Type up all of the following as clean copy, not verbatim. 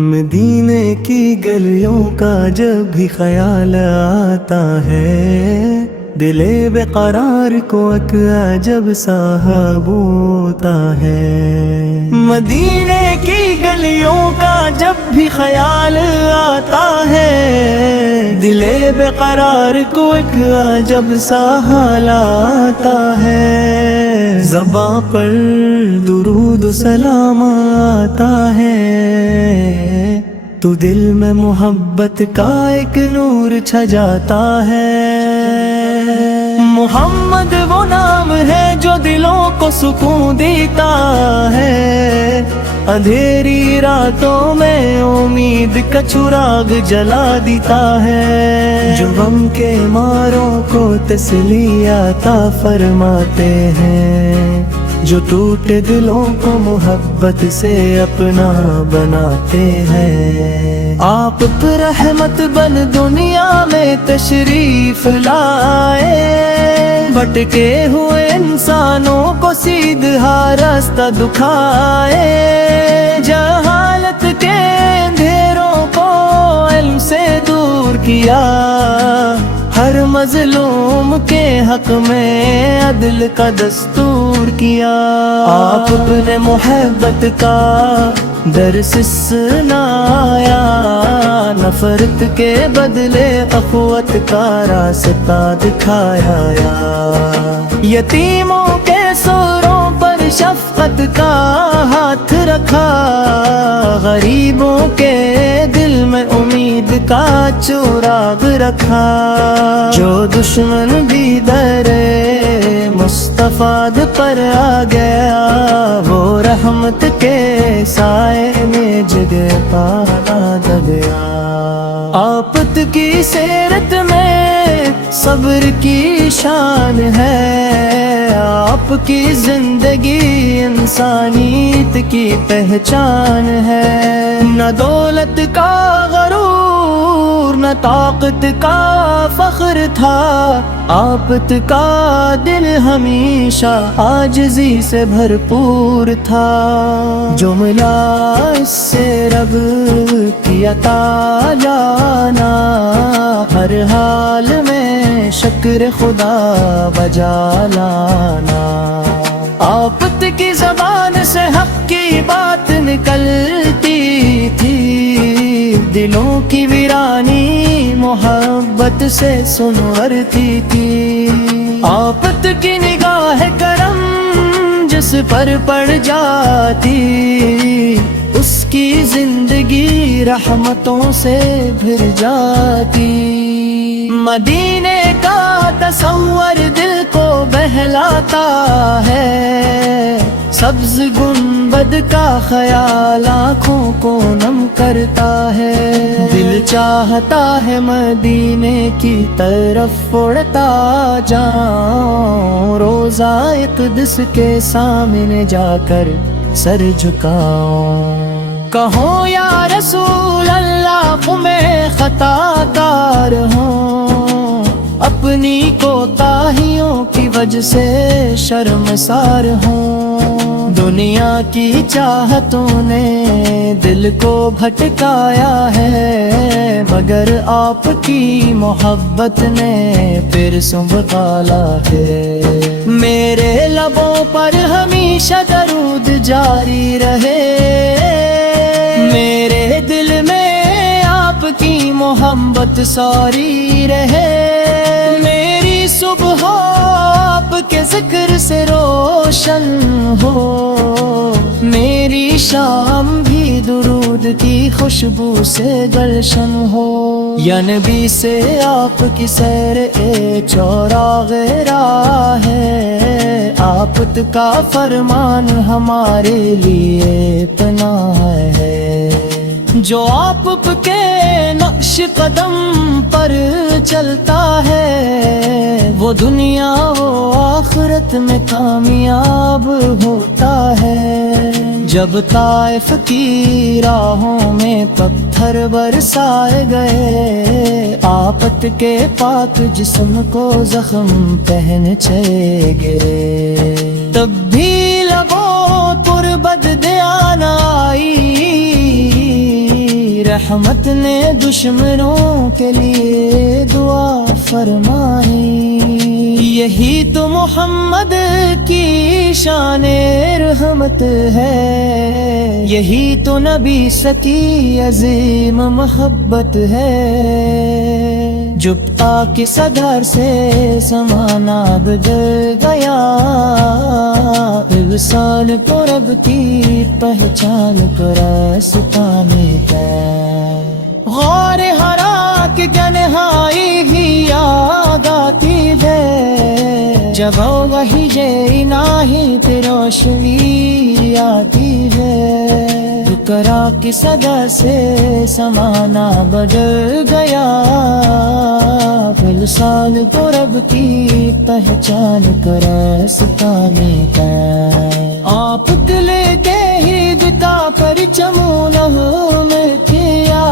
مدینے کی گلیوں کا جب بھی خیال آتا ہے، دل بے قرار کو ایک عجب سا ہوتا ہے۔ مدینے کی گلیوں کا جب بھی خیال آتا ہے، دل بے قرار کو ایک عجب سا حال آتا ہے۔ زباں پر درود و سلام آتا ہے، تو دل میں محبت کا ایک نور چھا جاتا ہے۔ محمد وہ نام ہے جو دلوں کو سکون دیتا ہے، اندھیری راتوں میں امید کا چراغ جلا دیتا ہے۔ جو غم کے ماروں کو تسلی عطا فرماتے ہیں، جو ٹوٹے دلوں کو محبت سے اپنا بناتے ہیں۔ آپ پر رحمت بن دنیا میں تشریف لائے، بھٹکے ہوئے انسانوں کو سیدھا راستہ دکھائے۔ جہالت کے اندھیروں کو علم سے دور کیا، ہر مظلوم کے حق میں عدل کا دستور کیا۔ آپ اپنے محبت کا درس سنایا، نفرت کے بدلے اخوت کا راستہ دکھایا۔ یتیموں کے سروں پر شفقت کا ہاتھ رکھا، غریبوں کے دل میں امید کا چراغ رکھا۔ جو دشمن بھی در مصطفیٰ پر آ گیا، وہ رحمت کے سائے میں جگہ پانا دیا۔ آپت کی سیرت میں صبر کی شان ہے، آپ کی زندگی انسانیت کی پہچان ہے۔ نہ دولت کا غرور، نہ طاقت کا فخر تھا، آپت کا دل ہمیشہ عاجزی سے بھرپور تھا۔ جو ملا اس سے رب کی عطا جانا، ہر حال میں شکر خدا بجا لانا۔ آپت کی زبان سے حق کی بات نکلتی تھی، دلوں کی ویرانی محبت سے سنورتی تھی۔ آپت کی نگاہ کرم جس پر پڑ جاتی، اس کی زندگی رحمتوں سے بھر جاتی۔ مدینے کا تصور دل کو بہلاتا ہے، سبز گنبد کا خیال آنکھوں کو نم کرتا ہے۔ دل چاہتا ہے مدینے کی طرف اڑتا جاؤں، روضہ اقدس کے سامنے جا کر سر جھکاؤں۔ کہوں یا رسول اللہ میں خطا کار ہوں، اپنی کوتاہیوں کی وجہ سے شرمسار ہوں۔ دنیا کی چاہتوں نے دل کو بھٹکایا ہے، مگر آپ کی محبت نے پھر سنبھالا ہے۔ میرے لبوں پر ہمیشہ درود جاری رہے، میرے دل میں آپ کی محبت ساری رہے۔ میری صبح آپ کے ذکر سے روشن ہو، میری شام بھی درود کی خوشبو سے گلشن ہو۔ یا نبی سے آپ کی سیر چوراغ راہ ہے، آپت کا فرمان ہمارے لیے پناہ ہے۔ جو آپ کے نقش قدم پر چلتا ہے، وہ دنیا و آخرت میں کامیاب ہوتا ہے۔ جب طائف کی راہوں میں پتھر برسائے گئے، آپت کے پاک جسم کو زخم پہنچے گئے، تب بھی لبوں پر بد دیانہ آئی، رحمت نے دشمنوں کے لیے دعا فرمائی، یہی تو محمد کی شان رحمت ہے، یہی تو نبی سکی عظیم محبت ہے۔ جب پاک صدر سے زمانہ بدل گیا، ارسال کو رب کی پہچان کو راستہ میں ہے، غار ہرا کی تنہائی ہی یاد آتی ہے، جب وہی الہی کی روشنی آتی ہے، کرا کی صدا سے زمانہ بدل گیا، ارسال کو رب کی پہچان کا راستہ میں ہے، آپ لے کے ہی دتا پرچموں میں کیا،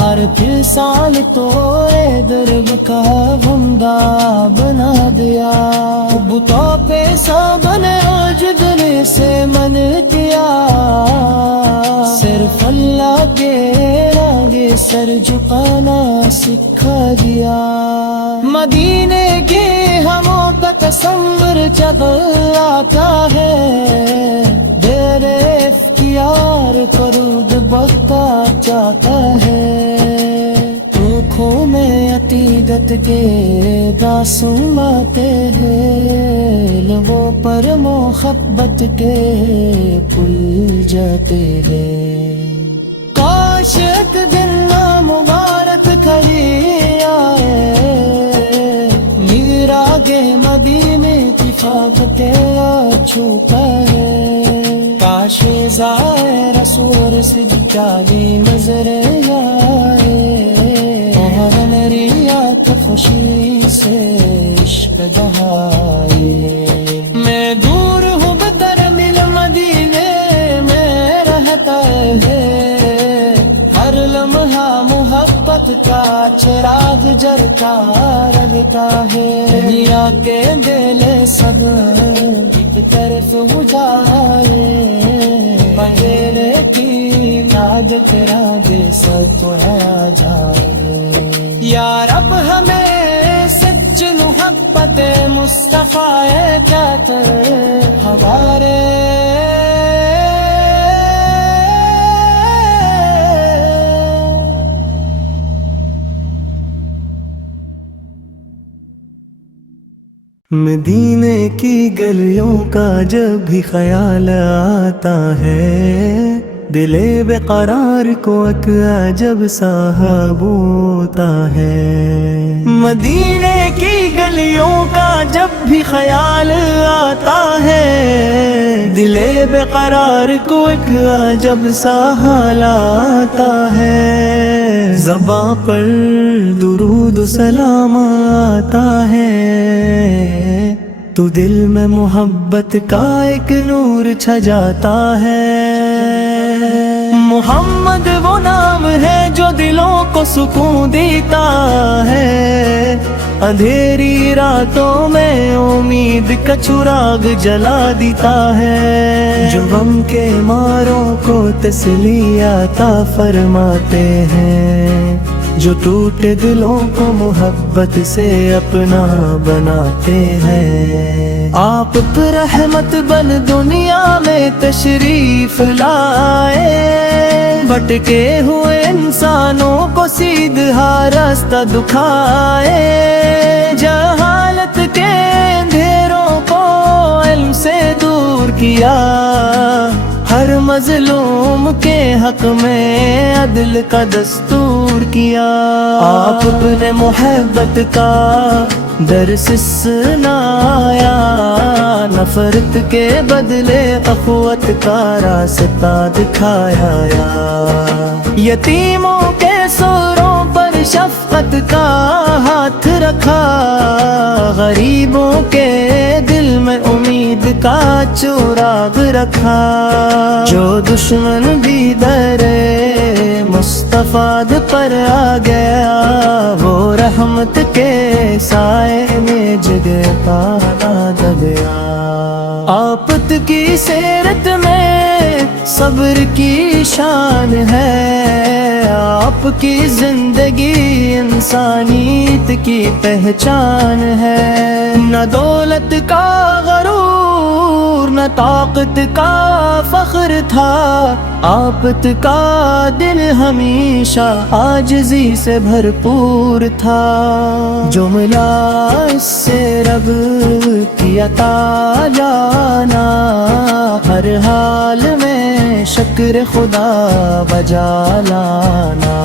ہر پھر سال توڑے درب کا بندہ بنا دیا، بتوں پہ سابن جدن سے من کیا، صرف اللہ کے آگے سر جھکانا سکھا دیا، مدینے کے ہموں کا تصور جب آتا ہے، دیر اختیار فرود بکا چاہتا ہے، آنکھوں میں عقیدت کے معصوم آتے ہیں، لبوں پر محبت کے پھول جاتے ہیں، کاش ایک دن مبارک کھڑی آئے، میرا گے مدینے کی فاقتے چھوپا ہے، کاش زائے رسول سجدائی نظر آئے، محرن ریات خوشی سے عشق بہائے، میں دور ہوں بتر مل مدینے میں رہتا ہے، ہر لمحہ محبت کا چراغ جلتا رہتا ہے، دنیا کے دل سب ایک طرف ہو جائے، پہلے کی یاد تیرا دے سب آ جائے، یا رب ہمیں سچ محبت مصطفیٰ کہتے ہمارے، مدینے کی گلیوں کا جب بھی خیال آتا ہے، دل بے قرار کو ایک عجب سا ہوتا ہے، مدینے کی گلیوں کا جب بھی خیال آتا ہے، دل بے قرار کو ایک عجب سا حال آتا ہے، زباں پر درود و سلام آتا ہے، تو دل میں محبت کا ایک نور چھا جاتا ہے، محمد وہ نام ہے جو دلوں کو سکون دیتا ہے، اندھیری راتوں میں امید کا چراغ جلا دیتا ہے، جو غم کے ماروں کو تسلی عطا فرماتے ہیں، جو ٹوٹے دلوں کو محبت سے اپنا بناتے ہیں، آپ پر رحمت بن دنیا میں تشریف لائے، بھٹکے ہوئے انسانوں کو سیدھا راستہ دکھائے، جہالت کے اندھیروں کو علم سے دور کیا، ہر مظلوم کے حق میں عدل کا دستور کیا، آپ اپنے محبت کا درس سنایا، نفرت کے بدلے اخوت کا راستہ دکھایا، یتیموں کے سروں پر شفقت کا ہاتھ رکھا، غریبوں کے دل میں امید کا چراغ رکھا، جو دشمن بھی در مصطفیٰ پر آ گیا، وہ رحمت کے سائے میں جگہ پانا دبیا، آپت کی سیرت میں صبر کی شان ہے، آپ کی زندگی انسانیت کی پہچان ہے، نہ دولت کا غرور نہ طاقت کا فخر تھا، آپت کا دل ہمیشہ عاجزی سے بھرپور تھا، جو ملا اس سے رب کی عطا جانا، ہر حال میں شکر خدا بجا لانا،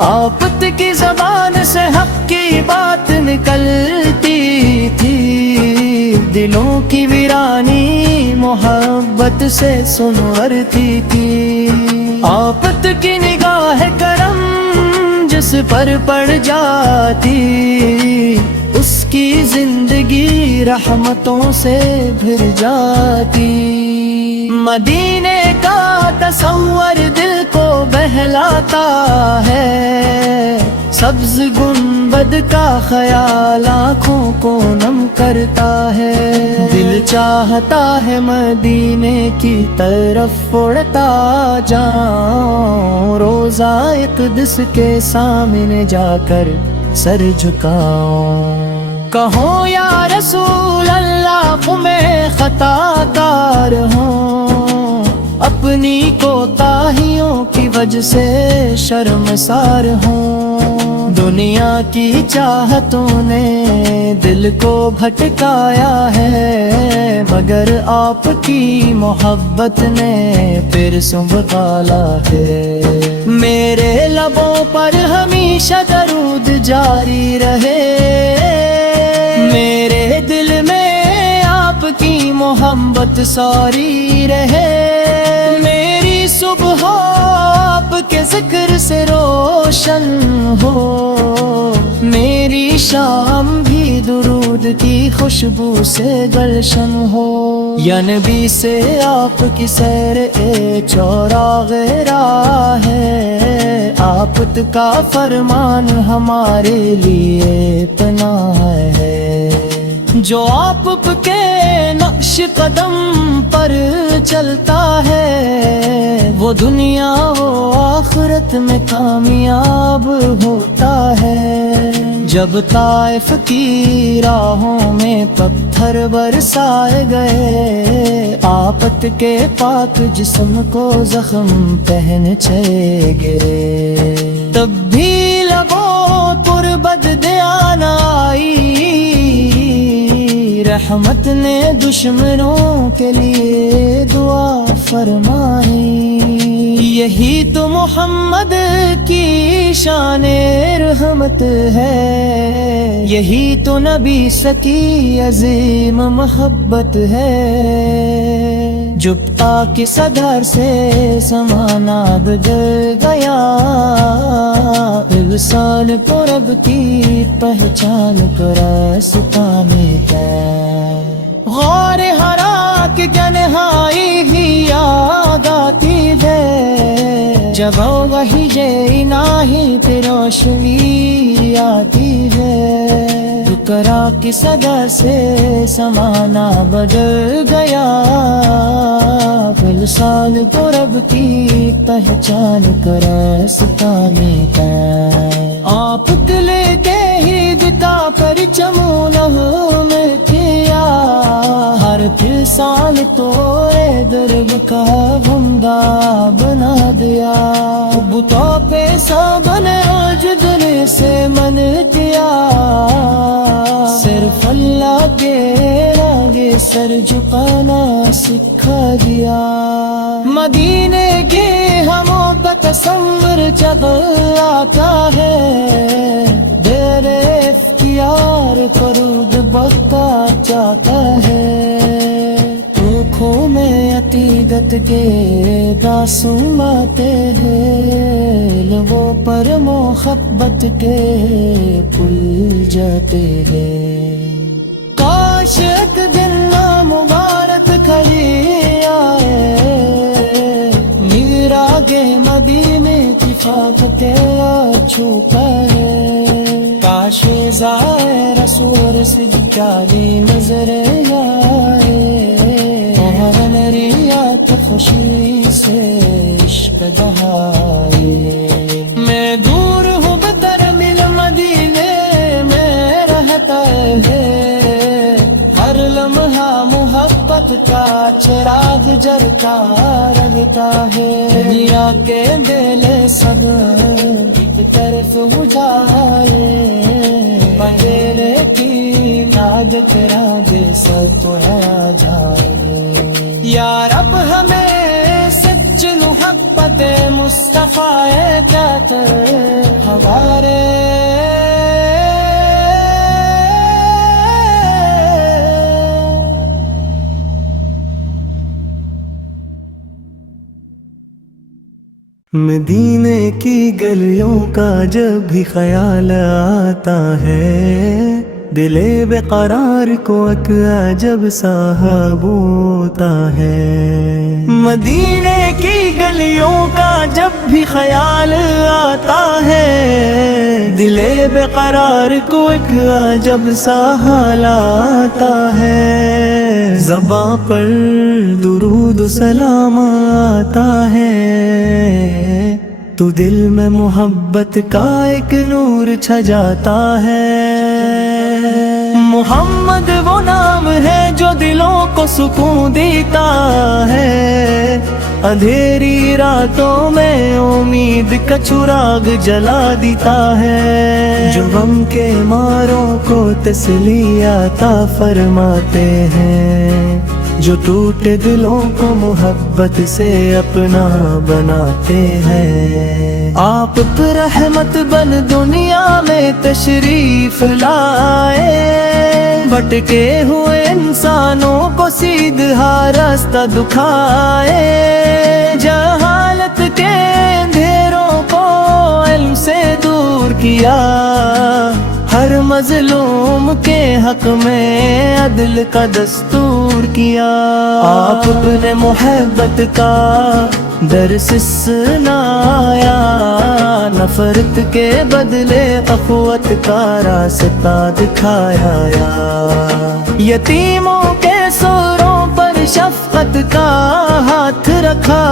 آپت کی زبان سے حق کی بات نکلتی تھی، دلوں کی ویرانی محبت سے سنورتی تھی، آپت کی نگاہ کرم جس پر پڑ جاتی، اس کی زندگی رحمتوں سے بھر جاتی، مدینے کا تصور دل کو بہلاتا ہے، سبز گنبد کا خیال آنکھوں کو نم کرتا ہے، دل چاہتا ہے مدینے کی طرف اڑتا جاؤں، روضہ اقدس کے سامنے جا کر سر جھکاؤں، کہوں یا رسول اللہ میں خطا کار ہوں، اپنی کوتاہیوں کی وجہ سے شرمسار ہوں، دنیا کی چاہتوں نے دل کو بھٹکایا ہے، مگر آپ کی محبت نے پھر سنبھالا ہے، میرے لبوں پر ہمیشہ درود جاری رہے، میرے دل میں آپ کی محبت ساری رہے، میری صبح آپ کے ذکر سے روشن ہو، میری شام بھی درود کی خوشبو سے گلشن ہو، یا نبی سے آپ کی سیر چوراغ راہ ہے، آپت کا فرمان ہمارے لیے پناہ ہے، جو آپ کے نقش قدم پر چلتا ہے، وہ دنیا و آخرت میں کامیاب ہوتا ہے، جب طائف کی راہوں میں پتھر برسائے گئے، آپت کے پاک جسم کو زخم پہنچے گئے، تب بھی لبوں پر بددیانہ آئی، رحمت نے دشمنوں کے لیے دعا فرمائی، یہی تو محمد کی شان رحمت ہے، یہی تو نبی سکی عظیم محبت ہے، جبتا کی صدر سے زمانہ گزر گیا، ارسال کو رب کی پہچان کو راستہ میں غور ہرا کے تنہائی ہی یاد آتی ہے، جب وہی الہی پہ روشنی آتی ہے، دکرا کی صدا سے زمانہ بدل گیا، فلسال کو رب کی پہچان کا راستہ ملتا، آپ لے کے ہی دتا پر چمونہ میں کیا، ہر فلسال تو درب کا بندہ بنا دیا، بتوں پہ سابن جدنے سے من دیا، صرف اللہ کے آگے سر جھکانا سکھا دیا، مدینے کے ہموں کا تصور جگل آتا ہے، دیر اختیار فرود بکا چاہتا ہے، آنکھوں میں عقیدت کے معصوم آتے ہیں، لبوں پر محبت کے پھول جاتے ہیں، کاش ایک دن مبارک کھڑی آئے، میرا گے مدینے کی فاقتے چھوپا ہے، کاش زائے رسول سے جاری نظر آئے، ہرن ریات خوشی سے عشق بہائے، چراغ جلتا رہتا ہے دنیا کے دل سب طرف بجھائے پہلے کی عادت راج سب تو آ جائے یا رب ہمیں سچ محبت مصطفیٰ کہت ہمارے مدینے کی گلیوں کا جب بھی خیال آتا ہے دل بے قرار کو ایک عجب سا ہوتا ہے مدینے کی گلیوں کا جب بھی خیال آتا ہے دل بے قرار کو ایک عجب سا حال آتا ہے زباں پر درود و سلام آتا ہے تو دل میں محبت کا ایک نور چھا جاتا ہے محمد وہ نام ہے جو دلوں کو سکون دیتا ہے اندھیری راتوں میں امید کا چراغ جلا دیتا ہے جو غم کے ماروں کو تسلی عطا فرماتے ہیں جو ٹوٹے دلوں کو محبت سے اپنا بناتے ہیں آپ پر رحمت بن دنیا میں تشریف لائے بھٹکے ہوئے انسانوں کو سیدھا راستہ دکھائے جہالت کے اندھیروں کو علم سے دور کیا ہر مظلوم کے حق میں عدل کا دستور کیا آپ اپنے محبت کا درس سنایا نفرت کے بدلے اخوت کا راستہ دکھایا یتیموں کے سروں پر شفقت کا ہاتھ رکھا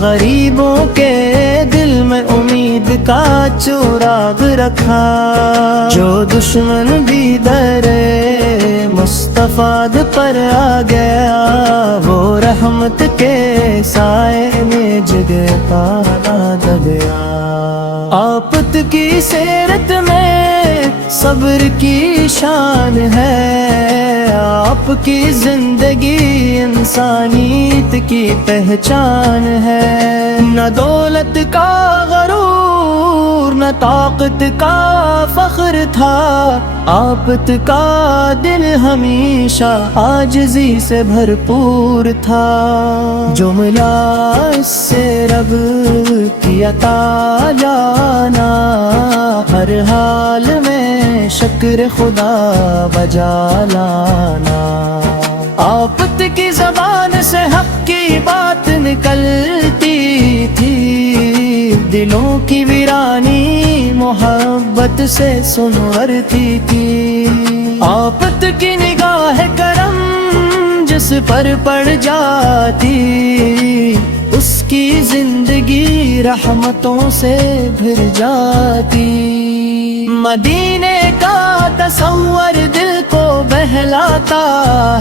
غریبوں کے دل میں امید کا چراغ رکھا جو دشمن بھی در مصطفیٰ پر آ گیا وہ رحمت کے سائے میں جگہ پانا دیا آپت کی سیرت میں صبر کی شان ہے آپ کی زندگی انسانیت کی پہچان ہے نہ دولت کا غرور نہ طاقت کا فخر تھا آپت کا دل ہمیشہ عاجزی سے بھرپور تھا جو ملا اس سے رب کی عطا جانا ہر حال میں شکر خدا بجا لانا آپت کی زبان سے حق کی بات نکلتی تھی دلوں کی ویرانی محبت سے سنورتی تھی آپت کی نگاہ کرم جس پر پڑ جاتی اس کی زندگی رحمتوں سے بھر جاتی مدینے کا تصور دل کو بہلاتا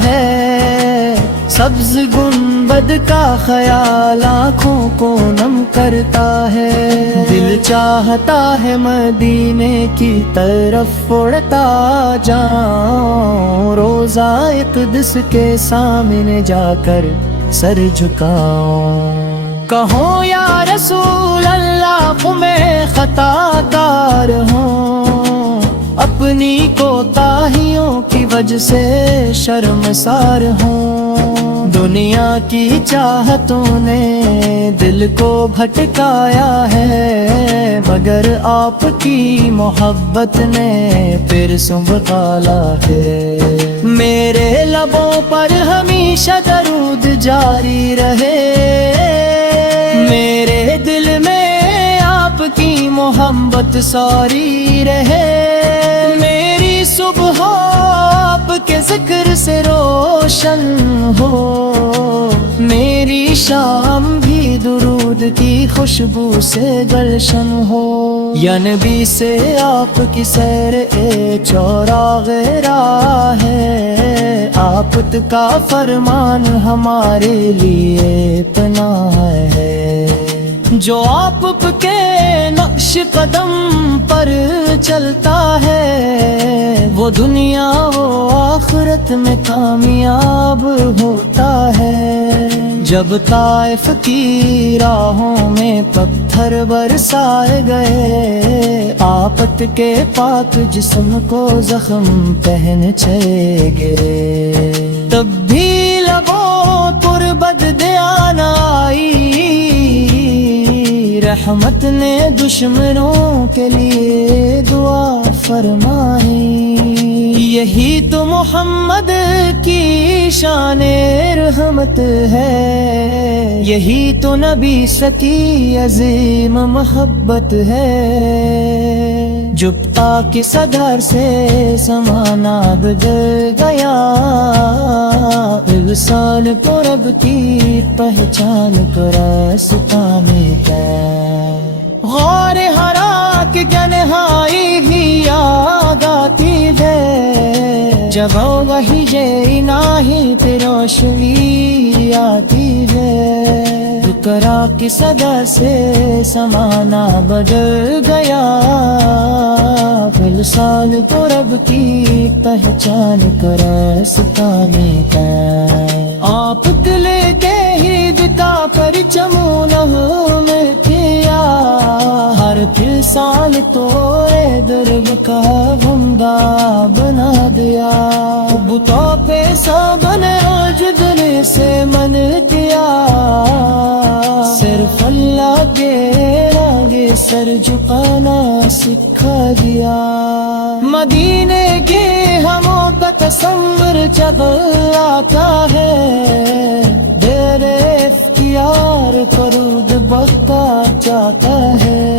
ہے سبز گنبد کا خیال آنکھوں کو نم کرتا ہے دل چاہتا ہے مدینے کی طرف اڑتا جاؤں روضہ اقدس کے سامنے جا کر سر جھکاؤں کہوں یا رسول اللہ میں خطا کار ہوں اپنی کوتاہیوں کی وجہ سے شرمسار ہوں دنیا کی چاہتوں نے دل کو بھٹکایا ہے مگر آپ کی محبت نے پھر سنبھالا ہے میرے لبوں پر ہمیشہ درود جاری رہے میرے دل میں آپ کی محبت ساری رہے میری صبح آپ کے ذکر سے روشن ہو میری شام بھی درود کی خوشبو سے گلشن ہو یا نبی سے آپ کی سیر چوراغ راہ ہے، آپت کا فرمان ہمارے لیے پناہ ہے، جو آپ کے نقش قدم پر چلتا ہے وہ دنیا و آخرت میں کامیاب ہوتا ہے۔ جب طائف کی راہوں میں پتھر برسائے گئے، آپت کے پاک جسم کو زخم پہنچے گرے، تب بھی لبوں پر بددیان آئی، رحمت نے دشمنوں کے لیے دعا فرمائی۔ یہی تو محمد کی شان رحمت ہے، یہی تو نبی سکی عظیم محبت ہے، جبتا کی صدر سے زمانہ بدل گیا، ارسال کو رب کی پہچان کو راستہ ملتا، غار ہرا کی تنہائی ہی یاد آتی ہے، جب وہی یہ نہیں پہ روشنی آتی ہے، بکرا کی صدا سے زمانہ بدل گیا، فلسال کو رب کی پہچان کا راستہ ملتا، آپ لے کے ہی دتا پر چمونہ میں کیا، ہر پھر سال تو درب کا بندہ بنا دیا، بتوں پہ سب نے جدنے سے من دیا، صرف اللہ کے آگے سر جھکانا سکھا دیا، مدینے کے ہموں کا تصور جب آتا ہے، دیر اختیار فرود بختا چاہتا ہے،